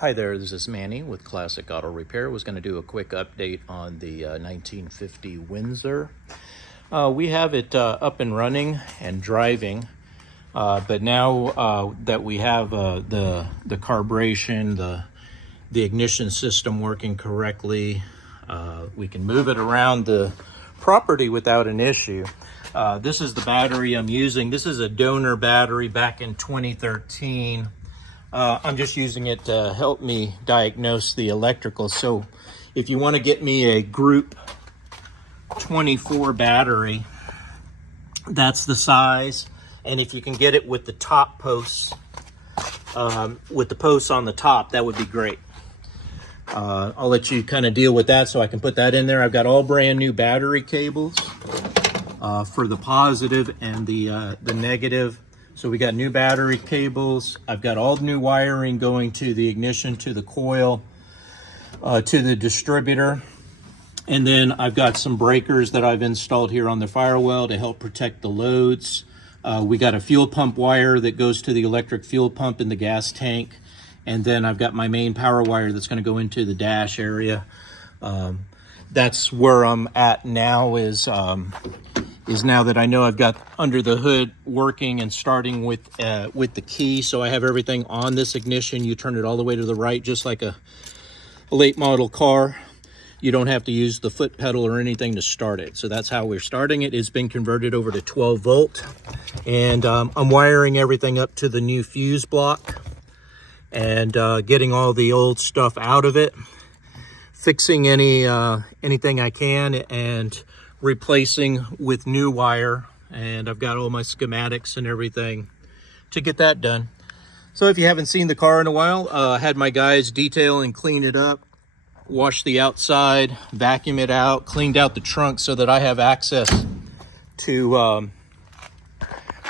Hi there, this is Manny with Classic Auto Repair. Was going to do a quick update on the 1950 Windsor. We have it up and running and driving, but now that we have the carburation, the ignition system working correctly, we can move it around the property without an issue. This is the battery I'm using. This is a donor battery back in 2013. I'm just using it to help me diagnose the electrical. So if you want to get me a group 24 battery, that's the size. And if you can get it with the top posts, with the posts on the top, that would be great. I'll let you kind of deal with that so I can put that in there. I've got all brand new battery cables for the positive and the negative. So we got new battery cables. I've got all the new wiring going to the ignition, to the coil, to the distributor. And then I've got some breakers that I've installed here on the firewall to help protect the loads. We got a fuel pump wire that goes to the electric fuel pump in the gas tank. And then I've got my main power wire that's going to go into the dash area. That's where I'm at now, is now that I know I've got under the hood working and starting with the key. So I have everything on this ignition. You turn it all the way to the right, just like a late model car. You don't have to use the foot pedal or anything to start it. So that's how we're starting it. It's been converted over to 12 volt. And I'm wiring everything up to the new fuse block and getting all the old stuff out of it, fixing anything I can, and replacing with new wire. And I've got all my schematics and everything to get that done. So if you haven't seen the car in a while, I had my guys detail and clean it up, wash the outside, vacuum it out, cleaned out the trunk so that I have access to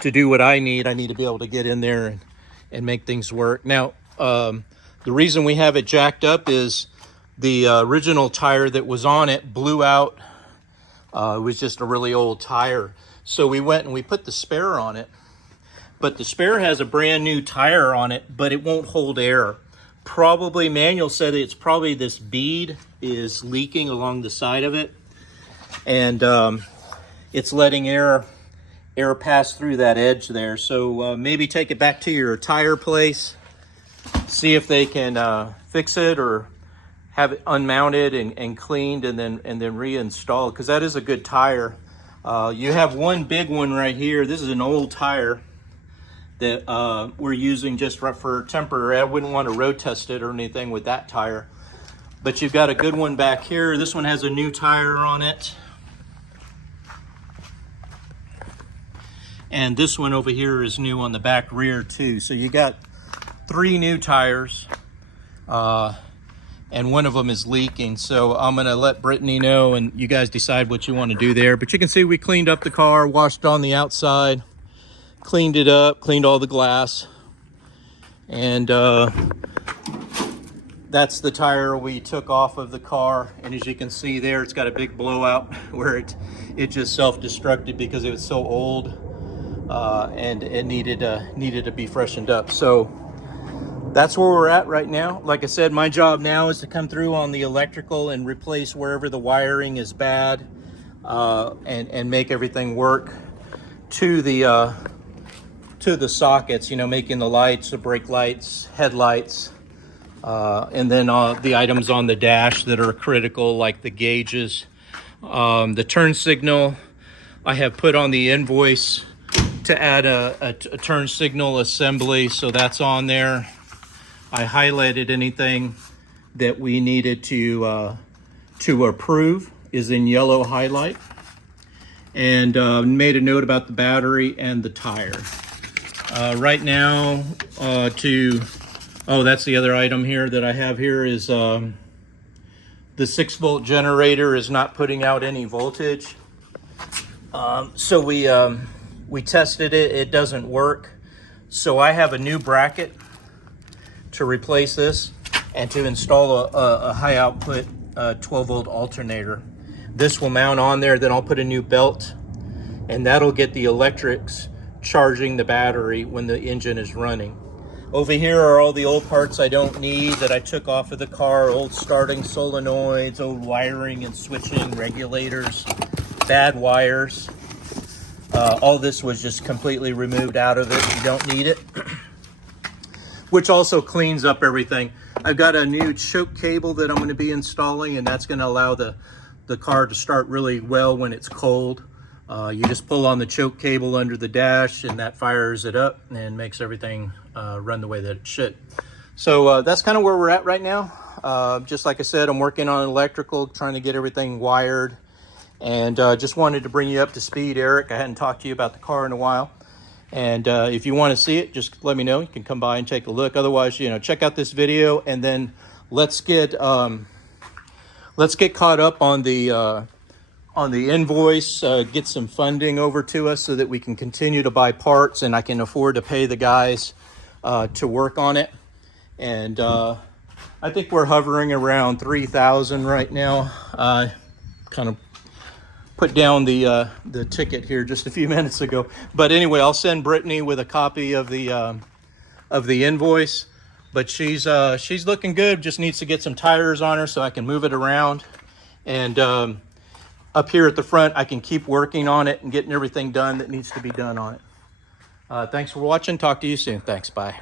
do what I need. I need to be able to get in there and make things work. Now, the reason we have it jacked up is the original tire that was on it blew out. It was just a really old tire. So we went and we put the spare on it. But the spare has a brand new tire on it, but it won't hold air. Probably, Manuel said it's probably this bead is leaking along the side of it. And it's letting air pass through that edge there. So maybe take it back to your tire place, see if they can fix it, or have it unmounted and cleaned and then reinstalled, because that is a good tire. You have one big one right here. This is an old tire that we're using just for temporary. I wouldn't want to road test it or anything with that tire. But you've got a good one back here. This one has a new tire on it. And this one over here is new on the back rear too. So you got 3 new tires. And one of them is leaking. So I'm gonna let Brittany know and you guys decide what you want to do there. But you can see we cleaned up the car, washed on the outside, cleaned it up, cleaned all the glass. And that's the tire we took off of the car. And as you can see there, it's got a big blowout where it just self-destructed because it was so old and it needed to be freshened up. So that's where we're at right now. Like I said, my job now is to come through on the electrical and replace wherever the wiring is bad, and make everything work to the sockets, you know, making the lights, the brake lights, headlights, and then the items on the dash that are critical, like the gauges, the turn signal. I have put on the invoice to add a turn signal assembly, so that's on there. I highlighted anything that we needed to approve is in yellow highlight, and made a note about the battery and the tire. Right now, that's the other item here that I have here is the 6-volt generator is not putting out any voltage. So we tested it, it doesn't work. So I have a new bracket to replace this and to install a high output 12 volt alternator. This will mount on there, then I'll put a new belt, and that'll get the electrics charging the battery when the engine is running. Over here are all the old parts I don't need that I took off of the car. Old starting solenoids, old wiring and switching, regulators, bad wires. All this was just completely removed out of it. You don't need it. Which also cleans up everything. I've got a new choke cable that I'm going to be installing, and that's going to allow the car to start really well when it's cold. You just pull on the choke cable under the dash, and that fires it up and makes everything run the way that it should. So that's kind of where we're at right now. Just like I said, I'm working on electrical, trying to get everything wired, and just wanted to bring you up to speed, Eric. I hadn't talked to you about the car in a while. And if you want to see it, just let me know. You can come by and take a look. Otherwise, you know, check out this video, and then let's get caught up on the invoice, get some funding over to us so that we can continue to buy parts, and I can afford to pay the guys to work on it. And I think we're hovering around 3,000 right now. Kind of put down the ticket here just a few minutes ago. But anyway, I'll send Brittany with a copy of the invoice. But she's looking good. Just needs to get some tires on her so I can move it around. And up here at the front, I can keep working on it and getting everything done that needs to be done on it. Thanks for watching. Talk to you soon. Thanks. Bye.